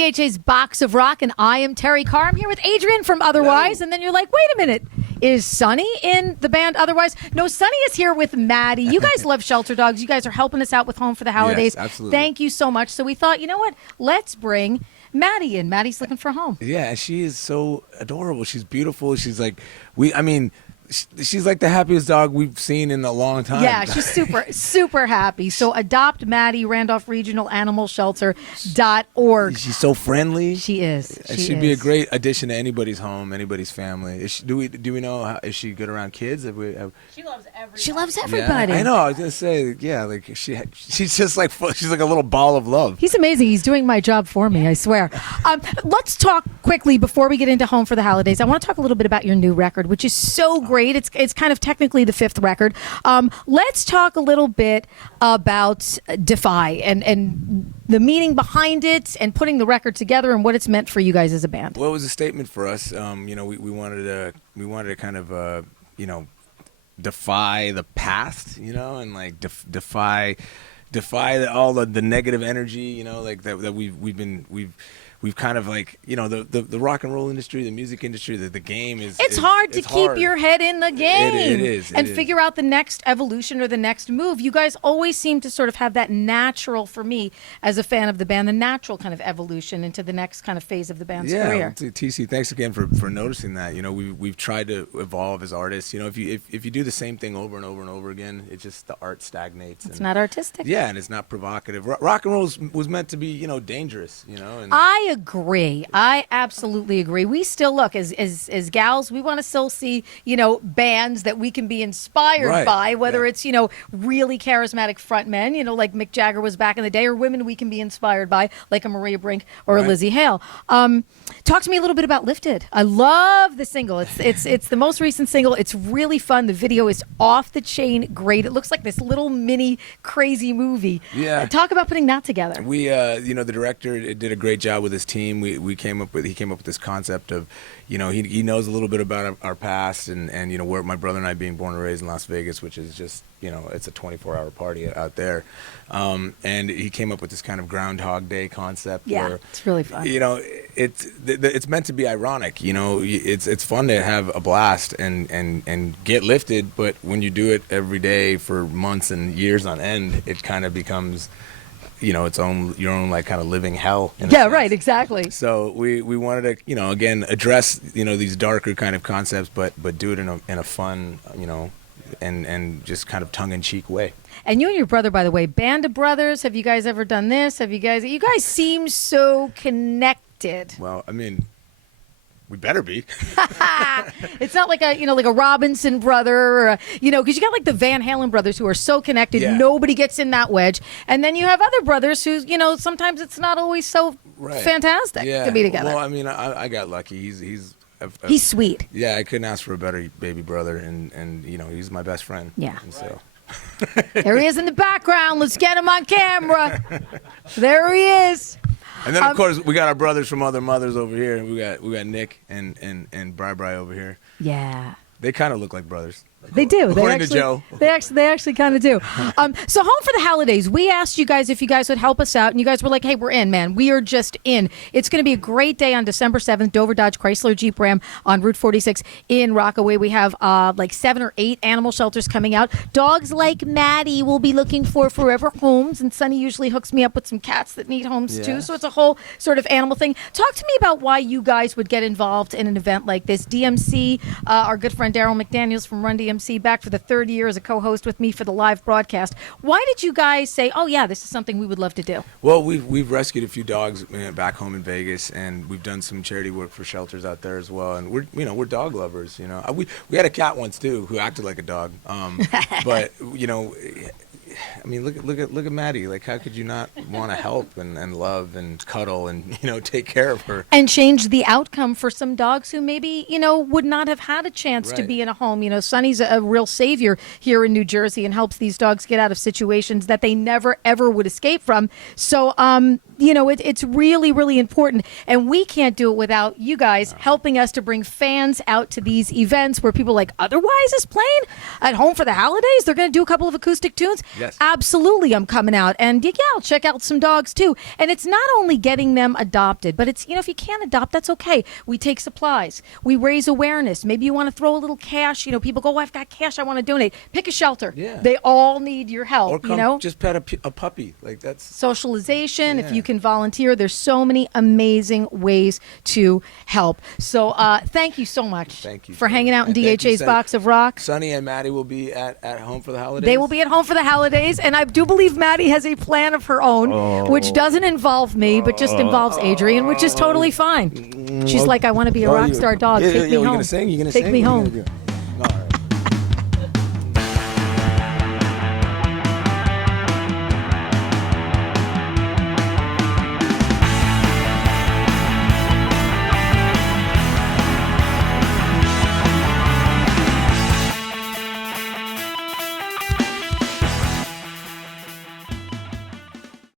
WDHA's Box of Rock, and I am Terry Carr. I'm here with Adrian from Otherwise, Hello. and then you're like, wait a minute, is Sonny in the band Otherwise? No, Sonny is here with Maddie. You guys love Shelter Dogs. You guys are helping us out with Home for the Holidays. Yes, absolutely. Thank you so much. So we thought, you know what, let's bring Maddie in. Maddie's looking for a home. Yeah, she is so adorable. She's beautiful. She's like, she's like the happiest dog we've seen in a long time. Yeah, she's super happy. So adopt Maddie, Randolph Regional Animal Shelter.org. She's so friendly. She is. She'd be a great addition to anybody's home, anybody's family. Do we know is she good around kids? She loves everybody. She loves everybody. Yeah, I know. I was gonna say, yeah, like she's just like she's like a little ball of love. He's amazing. He's doing my job for me, I swear. Let's talk quickly before we get into Home for the Holidays. I want to talk a little bit about your new record, which is so great. It's kind of technically the fifth record. Let's talk a little bit about Defy and the meaning behind it and putting the record together and what it's meant for you guys as a band. Well, it was a statement for us. We wanted to kind of defy the past, and like defy all the negative energy, like that we've kind of like, the rock and roll industry, the music industry, the game is. It's hard to keep your head in the game. It is. And figure out the next evolution or the next move. You guys always seem to sort of have that natural, for me, as a fan of the band, the natural kind of evolution into the next kind of phase of the band's career. Yeah, TC, thanks again for noticing that. We've tried to evolve as artists. If you do the same thing over and over and over again, it just, the art stagnates. It's not artistic. Yeah, and it's not provocative. Rock and roll was meant to be, dangerous. And I agree. I absolutely agree. We still look as gals. We want to still see bands that we can be inspired by. Whether it's really charismatic frontmen, like Mick Jagger was back in the day, or women we can be inspired by, like a Maria Brink or a Lizzie Hale. Talk to me a little bit about Lifted. I love the single. It's the most recent single. It's really fun. The video is off the chain great. It looks like this little mini crazy movie. Yeah. Talk about putting that together. We, the director did a great job with his team. He came up with this concept of, he knows a little bit about our past and where my brother and I being born and raised in Las Vegas, which is just, it's a 24-hour party out there. And he came up with this kind of Groundhog Day concept. Yeah, where, it's really fun. It's meant to be ironic. It's fun to have a blast and get lifted, but when you do it every day for months and years on end, it kind of becomes your own like kind of living hell. Yeah, right, exactly. So we wanted to, again, address, these darker kind of concepts, but do it in a fun, and just kind of tongue-in-cheek way. And you and your brother, by the way, band of brothers, have you guys ever done this? You guys seem so connected. Well, we better be. It's not like a Robinson brother, or because you got like the Van Halen brothers who are so connected, nobody gets in that wedge. And then you have other brothers who, sometimes it's not always so fantastic to be together. Well, I got lucky. He's sweet. Yeah, I couldn't ask for a better baby brother, and he's my best friend. Yeah. And so. There he is in the background. Let's get him on camera. There he is. And then of course we got our brothers from other mothers over here. We got Nick and Bri over here. Yeah. They kind of look like brothers. They do. According to Joe. They actually kind of do. So Home for the Holidays, we asked you guys if you guys would help us out, and you guys were like, hey, we're in, man. We are just in. It's going to be a great day on December 7th, Dover Dodge Chrysler Jeep Ram on Route 46 in Rockaway. We have like 7 or 8 animal shelters coming out. Dogs like Maddie will be looking for forever homes, and Sonny usually hooks me up with some cats that need homes too. So it's a whole sort of animal thing. Talk to me about why you guys would get involved in an event like this. DMC, our good friend Daryl McDaniels from Run DMC, back for the third year as a co-host with me for the live broadcast. Why did you guys say, oh yeah, this is something we would love to do? Well, we've rescued a few dogs back home in Vegas, and we've done some charity work for shelters out there as well. And we're dog lovers. We had a cat once too who acted like a dog. But look at Maddie. Like, how could you not want to help and love and cuddle and take care of her and change the outcome for some dogs who maybe would not have had a chance to be in a home. Sonny's a real savior here in New Jersey and helps these dogs get out of situations that they never ever would escape from. So it's really, really important, and we can't do it without you guys helping us to bring fans out to these events where people like Otherwise is playing at Home for the Holidays. They're going to do a couple of acoustic tunes. Yes. absolutely, I'm coming out. And yeah, I'll check out some dogs too. And it's not only getting them adopted, but it's, if you can't adopt, that's okay. We take supplies. We raise awareness. Maybe you want to throw a little cash. People go, oh, I've got cash, I want to donate. Pick a shelter. Yeah. They all need your help, Or come just pet a puppy. Like that's socialization. If you can volunteer, there's so many amazing ways to help. So thank you so much for hanging out in DHA's Box of Rock. Sonny and Maddie will be at home for the holidays. They will be at home for the holidays, and I do believe Maddie has a plan of her own, which doesn't involve me, but just involves Adrian, which is totally fine. She's like, I want to be a rock star dog. Take me home. You're gonna sing? Take me home.